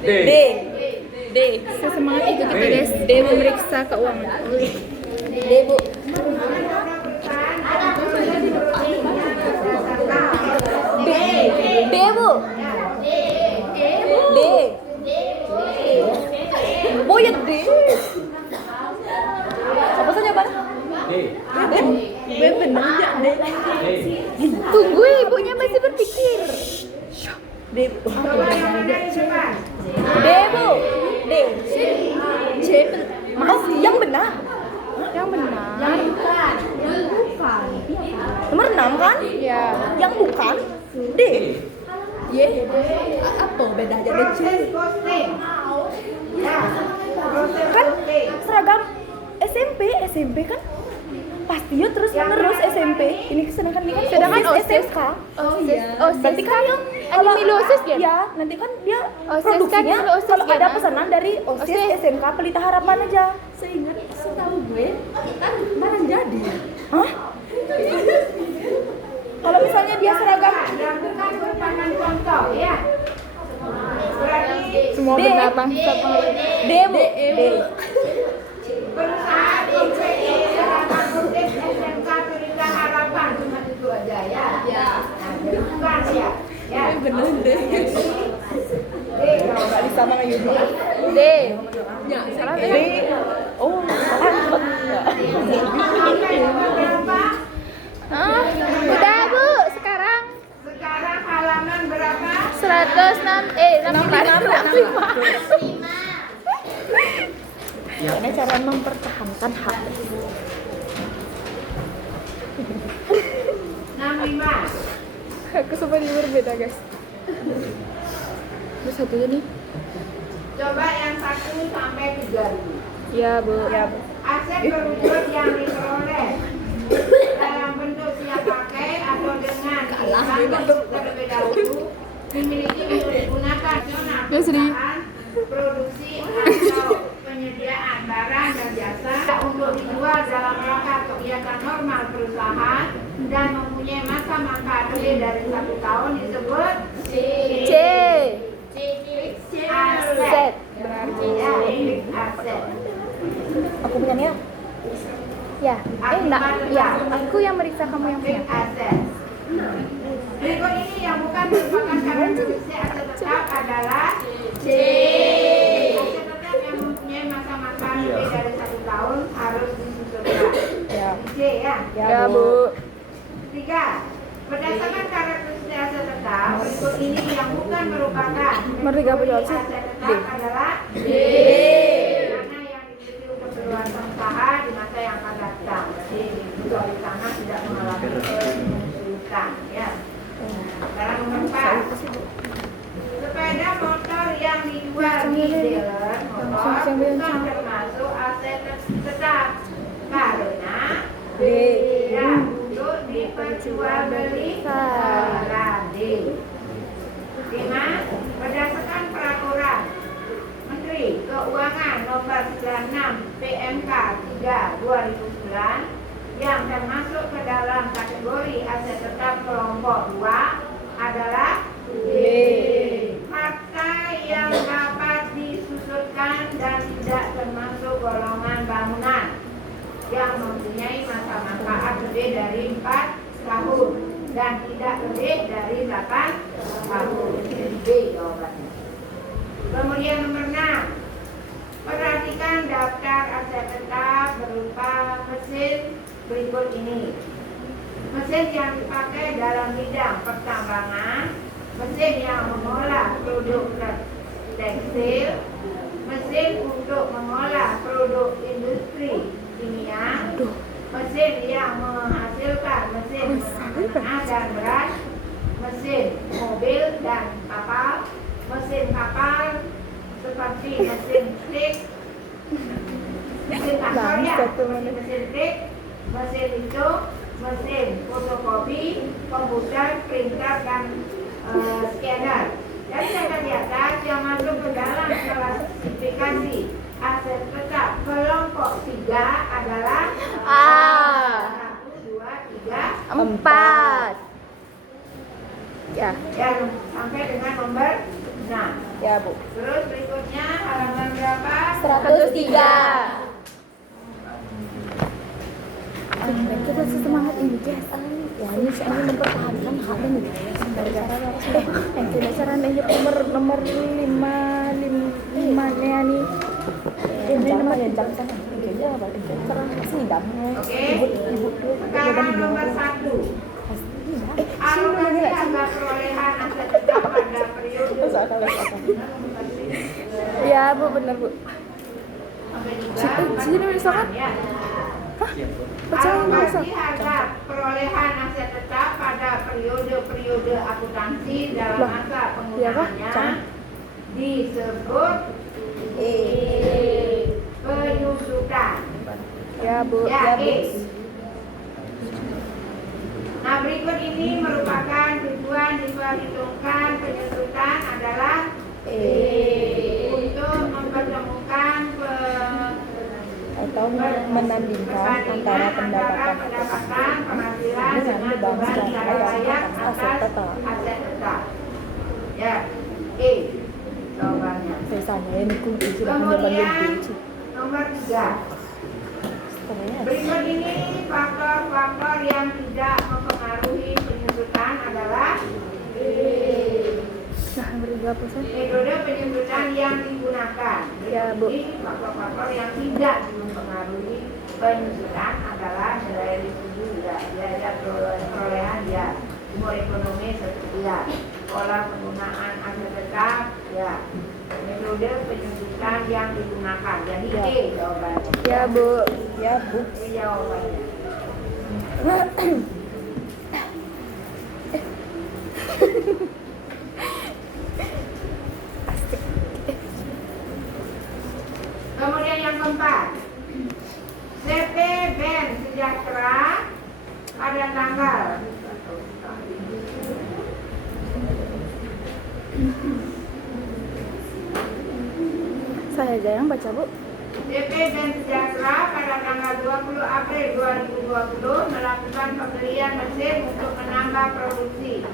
D. D. Sesemangat itu kita guys. D memeriksa keuangan. D, Bu. D, Bu. D. Oh ya D. Apa saja, Bang? D. B benar aja D. Tunggu, ibunya masih berpikir. D. D, Bu. D. C. Masih yang benar. Yang benar. Nomor 6 kan? Ya. Yang bukan D. Y. Apa bedanya dengan C? Kan seragam SMP kan pasti ya terus menerus SMP. Ini sedangkan ini kan Sedangkan OSIS OSIS. SMK. OSIS. Berarti kan yang Ini milu OSIS ya? Ya, nanti kan dia OSIS produksinya kan milu OSIS kalau ya, ada Nak? pesanan dari OSIS OSIS. SMK Pelita Harapan aja. Setahu gue kan barang jadi. Hah? Kalau misalnya dia seragam Dan bukan merupakan contoh ya. Berarti Semua D. benar bangsat. D, Bu. D. perusahaan OPE seragam OSIS SMK Pelita Harapan cuma itu aja ya. Nah, bukan ya. Ya. Bener D. Enggak bisa sama Yudo. D. Ya, salah D. Oh, salah. Berapa? Udah, Bu. Sekarang Sekarang halaman berapa? 65. Ini cara mempertahankan hak. 65. Aku sama dia berbeda, guys. Terus satu nih. Coba yang 1 sampai 3.000. Ya, Bu. Ya, Bu. Aset berwujud yang diperoleh dalam bentuk siap pakai atau dengan bentuk terlebih dahulu dimiliki untuk digunakan nasional Ya, Sri. perusahaan, produksi atau penyediaan barang dan jasa untuk dijual dalam rangka kegiatan normal perusahaan dan mempunyai masa manfaat lebih dari 1 tahun disebut C. aset. Berarti Ya, aset. aku punya nih. Ya. Enggak. Ya, aku yang meriksa, kamu yang punya. Aset. Berikut ini yang bukan merupakan karakteristik aset tetap adalah C. Aset tetap yang mempunyai masa manfaat lebih dari 1 tahun harus disusulkan. Ya. C ya. Ya, Bu. 3. Berdasarkan karakteristik aset tetap, berikut ini yang bukan merupakan Merdeka penjual sih. aset tetap adalah D. Karena yang dimiliki untuk keperluan usaha di masa yang akan datang. Jadi kalau di sana tidak mengalami kesulitan ya. Sekarang nomor 4. Sepeda motor yang dijual di dealer motor bukan termasuk aset tetap karena tidak untuk diperjualbelikan. D. 5. Berdasarkan peraturan Menteri Keuangan Nomor 96 PMK 3/2009 yang termasuk ke dalam kategori aset tetap kelompok 2 adalah D. Harta yang dapat disusutkan dan tidak termasuk golongan bangunan yang mempunyai masa manfaat lebih dari 4 tahun dan tidak lebih dari 8 tahun. B jawabannya. Kemudian nomor 6. Perhatikan daftar aset tetap berupa mesin berikut ini. Mesin yang dipakai dalam bidang pertambangan, mesin yang mengolah produk tekstil, mesin untuk mengolah produk industri kimia, mesin yang menghasilkan mesin menengah dan berat, mesin mobil dan kapal, mesin kapal seperti mesin trik, mesin kantor ya, mesin trik, mesin hitung, mesin fotokopi, komputer, printer dan scanner. Jadi akan di atas yang masuk ke dalam klasifikasi aset tetap kelompok 3 adalah A. 1, 2, 3, 4. Ya. yang sampai dengan nomor 6. Ya, Bu. Terus berikutnya halaman berapa? 103. Kita semangat ini guys. Ya ini soalnya mempertahankan hak dan nilai gara-gara yang tidak saran aja nomor 5 nya nih. Ini nomor jam sana. Jadi apa? Terang sini damnya. Oke. Ibu Sekarang nomor 1. Alokasi harga perolehan aset tetap pada periode. Ya Bu, benar Bu. Sampai juga Sini misalkan. ya. Percaya Alokasi harga perolehan aset tetap pada periode akuntansi dalam masa penggunaannya disebut penyusutan. Ya Bu. Ya, nah, berikut ini merupakan tujuan diperhitungkan penyusutan adalah untuk mempertemukan Atau menandingkan antara pendapatan penghasilan dengan beban secara layak atas aset tetap. Ya, jawabannya. Sisanya ini kunci sudah Kemudian nomor 3. Berikut ini faktor-faktor yang tidak mempengaruhi penyusutan adalah metode penyusutan yang digunakan. Ya, Bu. Ini faktor-faktor yang tidak mempengaruhi penyusutan adalah nilai residu, biaya perolehan, ya, umur ekonomi sekian, pola penggunaan aset tetap, ya, metode penyusutan yang digunakan. Jadi Ya. Jawabannya. Ya Bu. Ya Bu. Jawabannya. Kemudian yang keempat, CP BEN Sejahtera pada tanggal Saya aja yang baca Bu. CP BEN Sejahtera pada tanggal 20 April 2020 melakukan pembelian mesin untuk menambah produksi.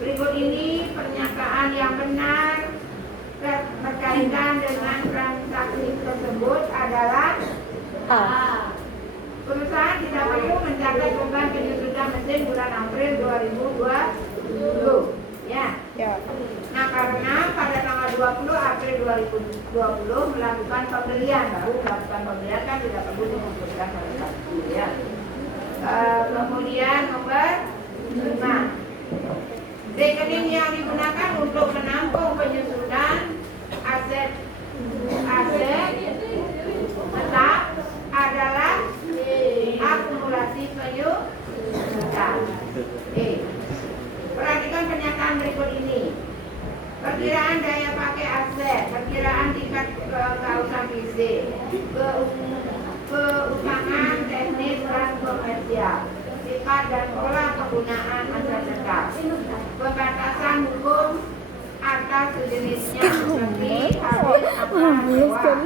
Berikut ini pernyataan yang benar berkaitan dengan transaksi tersebut adalah A. Perusahaan tidak perlu mencatat beban penyusutan mesin bulan April 2020. Ya. Ya. Nah, karena pada tanggal 20 April 2020 melakukan pembelian, baru melakukan pembelian kan tidak perlu mengumpulkan transaksi, ya. Kemudian nomor 5. Rekening yang digunakan untuk menampung penyusutan aset tetap adalah akumulasi penyusutan. Perhatikan pernyataan berikut ini. Perkiraan daya pakai aset, perkiraan tingkat keuangan fisik, keuangan teknis dan komersial, sifat dan pola penggunaan aset tetap, pembatasan hukum atas sejenisnya seperti habis apa sewa,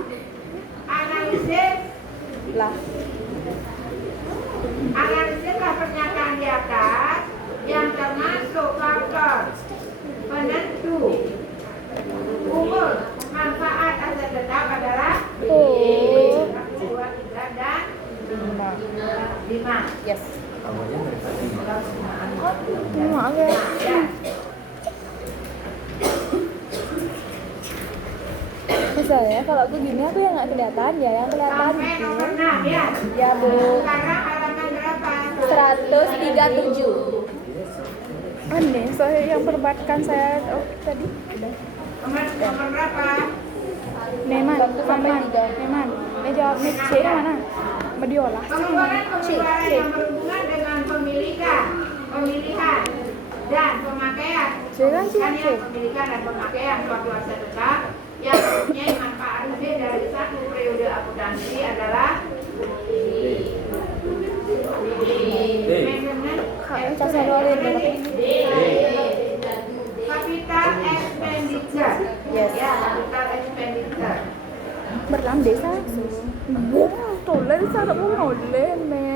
analisislah pernyataan di atas yang termasuk faktor penentu umur manfaat aset tetap adalah 1, 2, 3, dan 5. Yes. Nah, ya. Misalnya kalau aku gini aku yang nggak kelihatan ya, yang kelihatan Sampai itu. nomor 6 ya. Ya Bu. Sekarang halaman berapa? 137. Aneh, soalnya yang perbatkan saya tadi udah. Nomor berapa? Neman, Neman. Jawab C mana? Mediola. Pengeluaran yang berhubungan dengan pemilihan dan pemakaian. Kan Yang pemilikan dan pemakaian suatu aset tetap yang mempunyai manfaat lebih dari satu periode akuntansi adalah capital expenditure. Yes. Ya, capital expenditure. Berlam desa. Tolong saya tak mau me.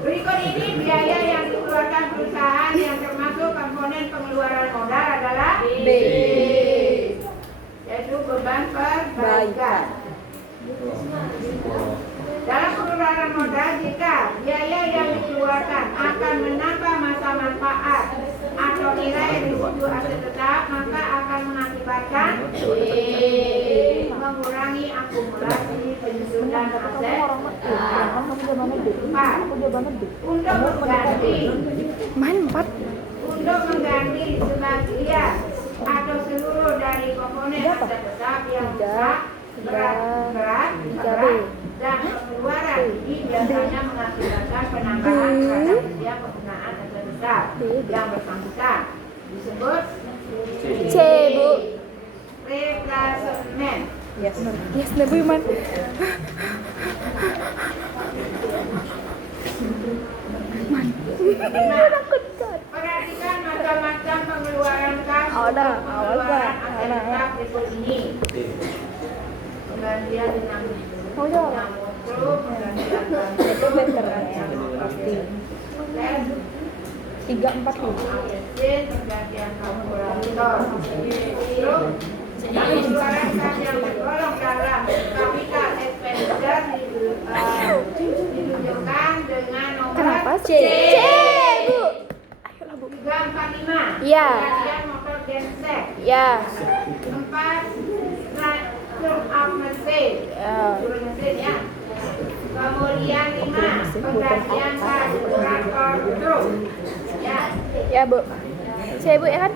Berikut ini biaya yang dikeluarkan perusahaan yang termasuk komponen pengeluaran modal adalah B. yaitu beban perbaikan. Dalam pengeluaran modal, jika biaya yang dikeluarkan akan menambah masa manfaat atau nilai residu aset tetap, maka akan mengakibatkan mengurangi akumulasi penyusunan aset. Untuk mengganti sebagian atau seluruh dari komponen aset tetap yang rusak, berat, dan pengeluaran ini biasanya mengakibatkan penambahan pada usia penggunaan aset tetap yang bersangkutan, disebut C, Bu. replacement. Yes, Bu Iman. Perhatikan macam-macam pengeluaran kas Ada, untuk pengeluaran awal, aset tetap berikut ini. Penggantian dengan Mau jawab? penggantian Itu better ya, pasti. 3-4 mesin, penggantian kalkulator. Terus pengeluaran kas yang tergolong dalam capital expenditure ditunjukkan dengan nomor Kenapa C? C. Bu. Ayolah, Bu. 345. Iya. Penggantian motor genset. Ya. 4. Turn up mesin. Turun mesin ya. Kemudian 5. Penggantian karburator truk. Ya. Ya, Bu. C, Bu ya kan?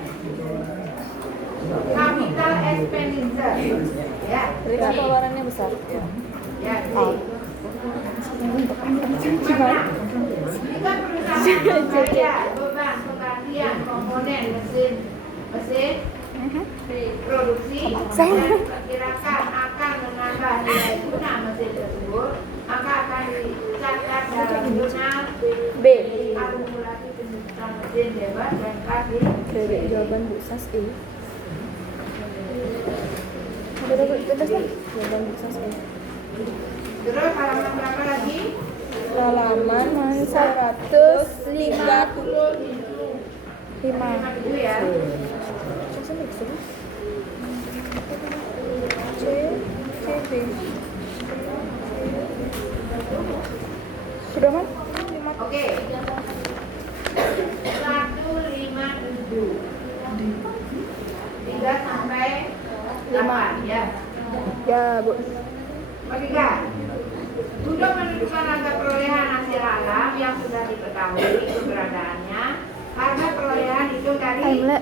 Capital expenditure. Ya. Jadi kan pengeluarannya besar. Ya. Gimana? Jika perusahaan membayar beban penggantian komponen mesin produksi dan diperkirakan akan menambah nilai guna mesin tersebut, maka akan dicatat dalam jurnal B. akumulasi penyusutan mesin bebas dan kasih. Dari jawaban Bu Sas E. Ada Bu, tetes lah. Jawaban Bu Sas E. Terus halaman berapa lagi? Halaman 150. 5 dulu ya. C, B. Sudah, Man? Oke. 157. 3 sampai 8 ya. Ya, Bu. Ketiga, untuk menentukan harga perolehan hasil alam yang sudah diketahui keberadaannya, harga perolehan itu dari Timer.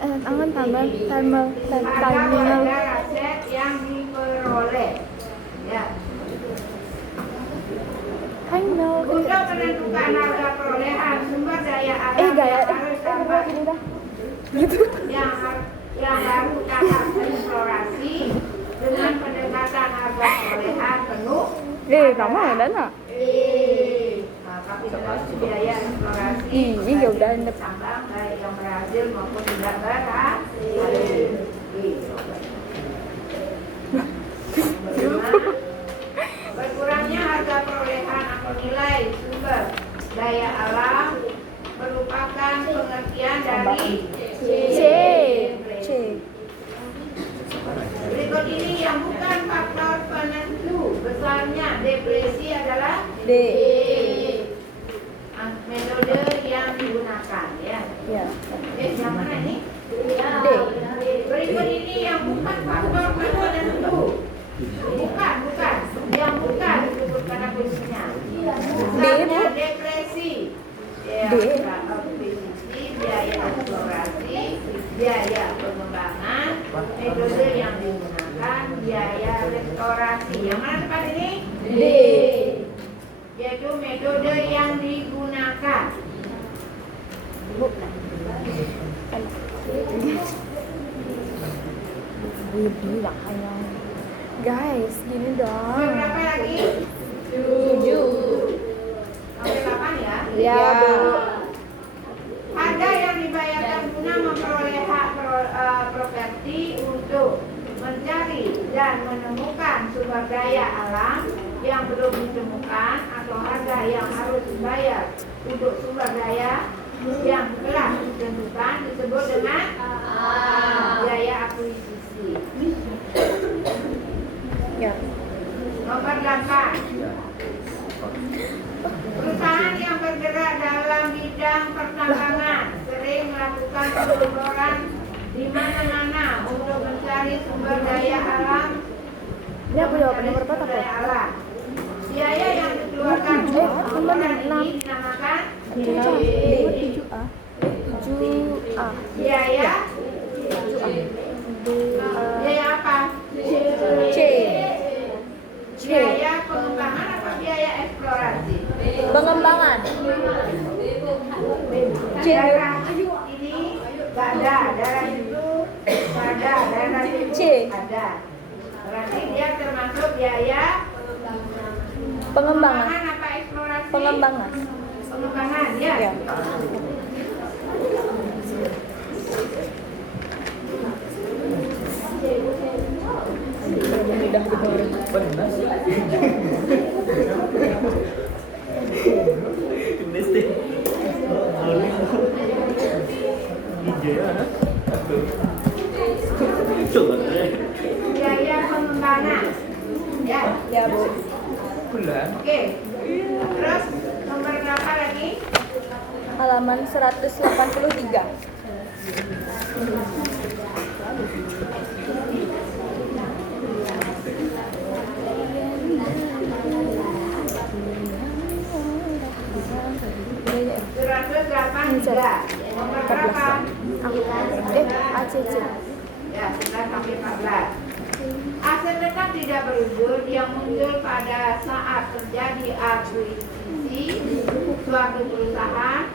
harga modal aset yang diperoleh. Ya. Untuk menentukan harga perolehan sumber daya alam yang harus tambah yang baru tahap eksplorasi dengan pendekatan harga perolehan penuh. Kamu ada nak? Kapitalisasi biaya eksplorasi. Ini ya udah enak. Tambang baik yang berhasil maupun tidak berhasil. Berkurangnya harga perolehan atau nilai sumber daya alam merupakan pengertian dari C. Berikut ini yang bukan faktor penentu besarnya depresi adalah D. Metode yang digunakan ya. Ya. Yang mana ini? D. Berikut ini yang bukan faktor penentu. Bukan. Yang bukan disebut pada posisinya. Besarnya depresi. Ya, akuisisi, biaya eksplorasi, biaya pengembangan, metode yang digunakan, biaya restorasi. Yang mana tempat ini? D. Yaitu metode yang digunakan. Guys, gini dong. Berapa lagi? 7. Sampai 8 ya? Ya, Bu. Harga yang dibayarkan guna memperoleh hak properti untuk mencari dan menemukan sumber daya alam yang belum ditemukan atau harga yang harus dibayar untuk sumber daya yang telah ditentukan disebut dengan biaya akuisisi. Ini apa jawabannya nomor 4 apa? Biaya yang dikeluarkan Nomor orang 6. ini dinamakan 7A. 7A. biaya biaya apa? C. Biaya pengembangan apa biaya eksplorasi? Pengembangan. C. Daerah ini nggak ada, daerah itu nggak ada, daerah itu C. ada. Berarti dia termasuk biaya Pengembangan. apa eksplorasi? Pengembangan. Pengembangan ya. Ya. Mudah dengar. Biaya pengembangan. Ya. Ya, Bu. Oke. Terus nomor berapa lagi? Halaman 183. Surat 83. Nomor berapa? ACC. Ya, 11 sampai 14. Aset tetap tidak berwujud yang muncul pada saat terjadi akuisisi suatu perusahaan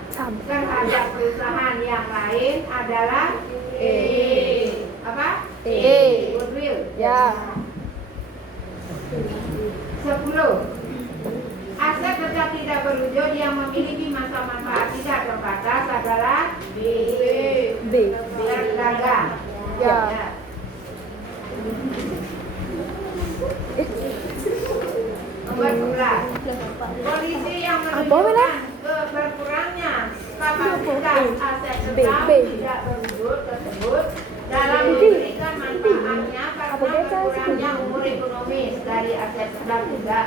terhadap perusahaan yang lain adalah apa? Goodwill. Ya. 10. Aset tetap tidak berwujud yang memiliki masa manfaat tidak terbatas adalah B. Dagang. Ya. Nomor 11. Polisi yang menunjukkan berkurangnya kapasitas aset tetap tidak berwujud tersebut dalam memberikan manfaatnya karena berkurangnya umur ekonomis dari aset tetap tidak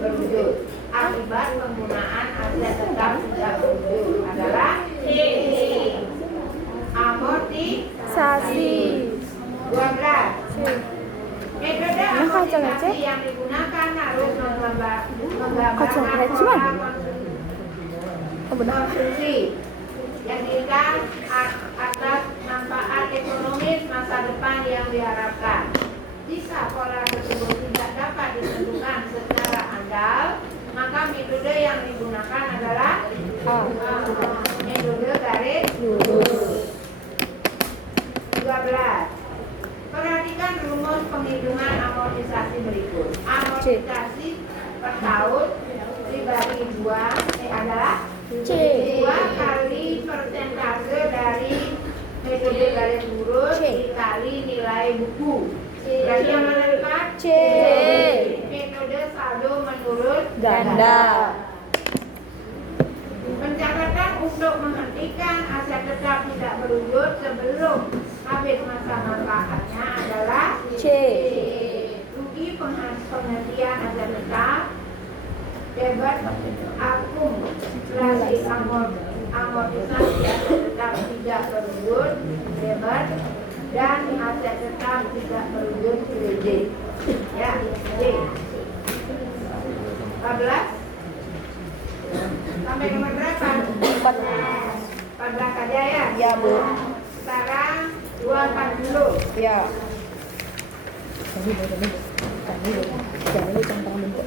berwujud akibat penggunaan aset tetap tidak berwujud adalah amortisasi. 12. Metode amortisasi yang digunakan harus menggambarkan konsumsi yang diberikan atas manfaat ekonomis masa depan yang diharapkan. Jika pola tersebut tidak dapat ditentukan secara andal, maka metode yang digunakan adalah metode garis lurus. 12. Perhatikan rumus penghitungan amortisasi berikut. Amortisasi per tahun dibagi 2 adalah C. 2 kali persentase dari metode garis lurus dikali nilai buku. Berarti yang mana depan? C. Metode saldo menurut Ganda. Pencatatan untuk menghentikan aset tetap tidak berwujud sebelum habis masa manfaatnya adalah C. Rugi penghentian aset tetap, debit akumulasi amortisasi aset tetap tidak berwujud, debit dan aset tetap tidak berwujud kredit. Ya, D. 14 sampai nomor berapa? 14 aja ya? Ya, Bu. Sekarang 240. Ya. Jangan lupa bentuk.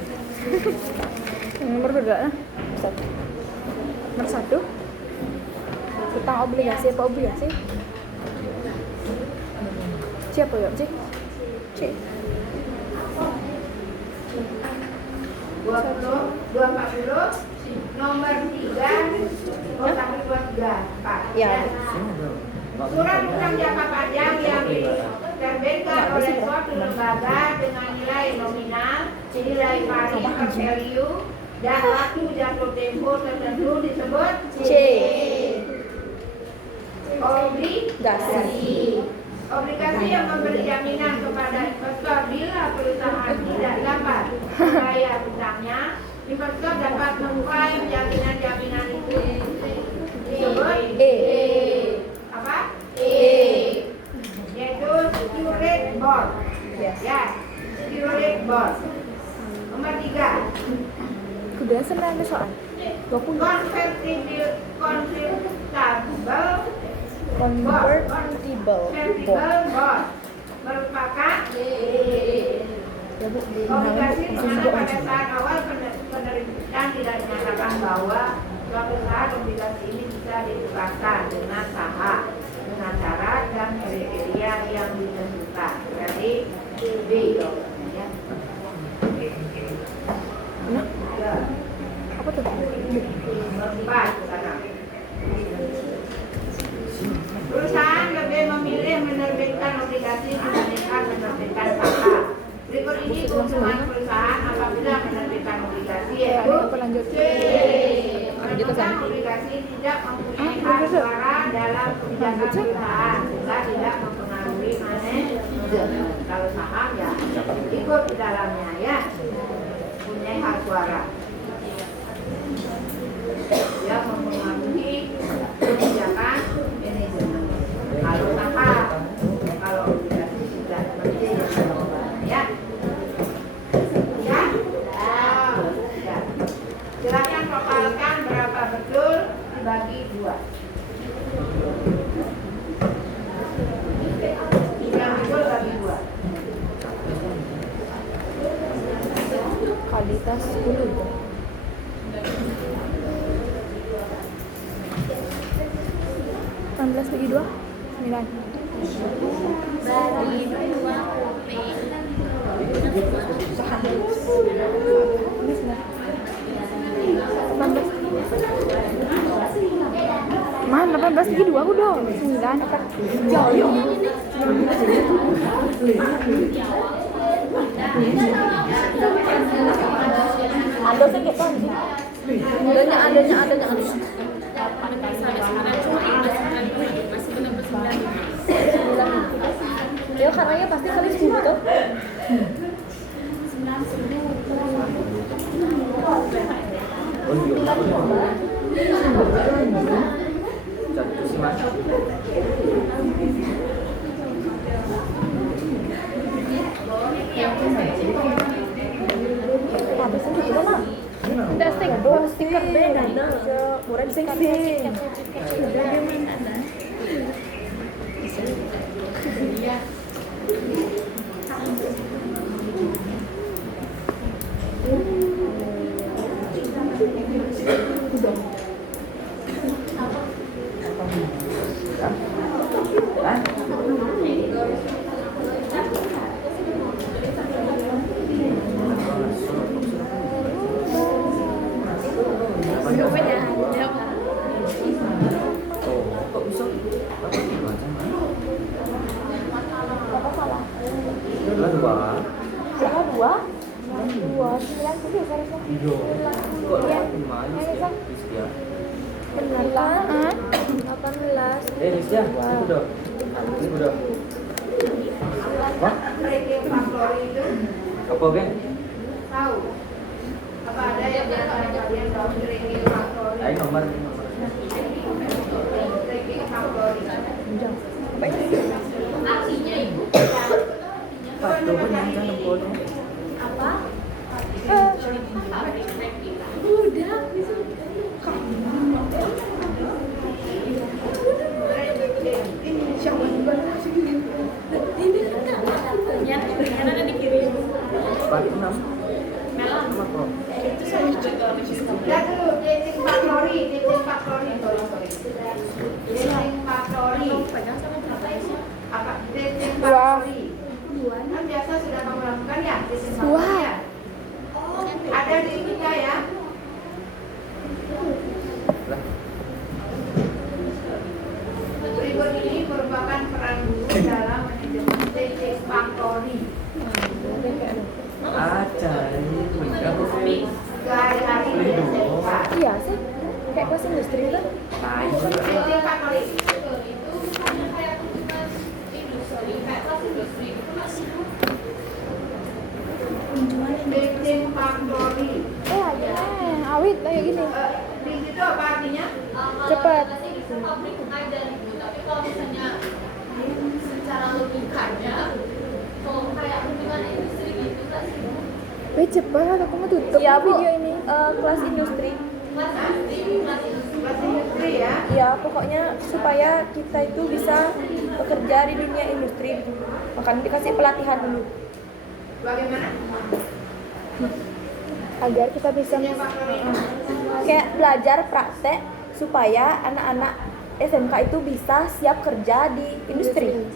Nomor berapa? Nomor 1. Utang obligasi apa obligasi? Siapa ya, C? C. 240 nomor 3 sampai 4. Ya. Surat utang jangka panjang yang diterbitkan oleh suatu lembaga dengan nilai nominal, nilai pari per value dan waktu jatuh tempo tertentu disebut C. Obligasi. Obligasi yang memberi jaminan kepada investor bila perusahaan tidak dapat membayar utangnya, investor dapat mengklaim jaminan-jaminan itu disebut apa? Yaitu secured bond. Ya, hidrolik bond. Nomor 3. Udah 9 soal. 20. Convertible bond. Convertible bond. Merupakan Ya Bu, obligasi di mana pada saat awal penerbitan tidak dinyatakan bahwa suatu saat obligasi ini bisa ditukarkan dengan saham dengan syarat dan kriteria yang ditentukan. Berarti B ya. Nah, apa tuh? Empat sekarang. Perusahaan lebih memilih menerbitkan obligasi dibandingkan menerbitkan saham. Berikut ini keuntungan perusahaan apabila menerbitkan obligasi yaitu C. Pemegang obligasi tidak mempunyai hak suara dalam kebijakan perusahaan sehingga tidak mempengaruhi manajemen. Kalau saham ya ikut di dalamnya ya, punya hak suara. Dia mempengaruhi kebijakan manajemen. Kalau saham, kalau obligasi tidak seperti ya. Silakan totalkan berapa betul dibagi 2. Yang betul bagi 2. Kualitas 10. 16 bagi 2, 9. Ini 9. Man, 18 bagi 2 aku dong. 9 apa? Jauh. Ada sih kayak kan. Adanya. Ya karena pasti kali 10 tuh. Udah stiker deh, murah stiker. Ranking faktori itu Apa geng? tahu? Apa ada yang kalian tahu ranking faktori? Ayo nomor. Ranking faktori. Artinya ibu. Pak, tuh kan yang kan nempel. Apa? Pak, 6. Nomor kok. Lihat dulu ranking faktori, ranking faktori. Apa ranking faktori? Kan biasa sudah kamu lakukan ya, ranking faktori ya. Ada di kita ya. Berikut ini merupakan peran guru dalam manajemen ranking faktori. Sehari-hari biasa. Iya sih, kayak kelas industri itu. Ranking faktori. Ranking faktori. Ada, awit kayak gini. Di situ apa artinya? Cepat. Tapi kalau misalnya secara logikanya, kalau kayak hubungan industri gitu kan Cepat, aku mau tutup Iya, Bu. video ini. Kelas industri. Kelas industri ya. Ya, pokoknya supaya kita itu bisa bekerja di dunia industri. Makanya dikasih pelatihan dulu. Bagaimana? Agar kita bisa kayak belajar praktek supaya anak-anak SMK itu bisa siap kerja di industri.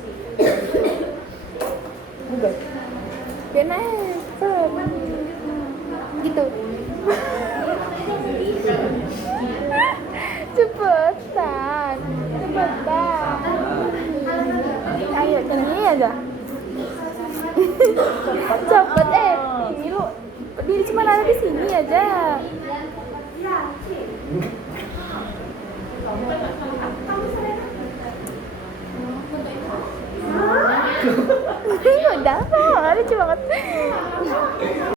Google. Gitu. Cepetan. Cepetan. Ayo, ini aja. Cepet ini lu. Dia cuma ada di sini aja. Udah, lucu banget.